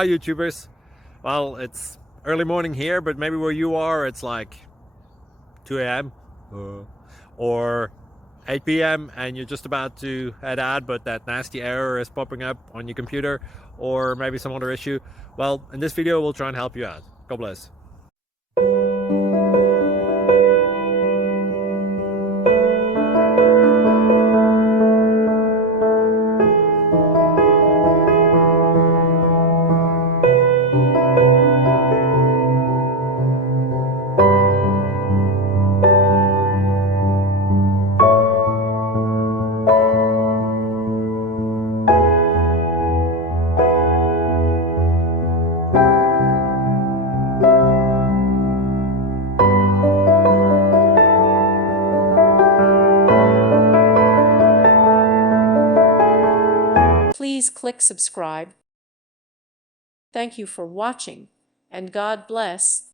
Hi YouTubers. Well, it's early morning here, but maybe where you are it's like 2 a.m. or 8 p.m. and you're just about to head out, but that nasty error is popping up on your computer, or maybe some other issue. Well, in this video we'll try and help you out. God bless. Please click subscribe. Thank you for watching, and God bless.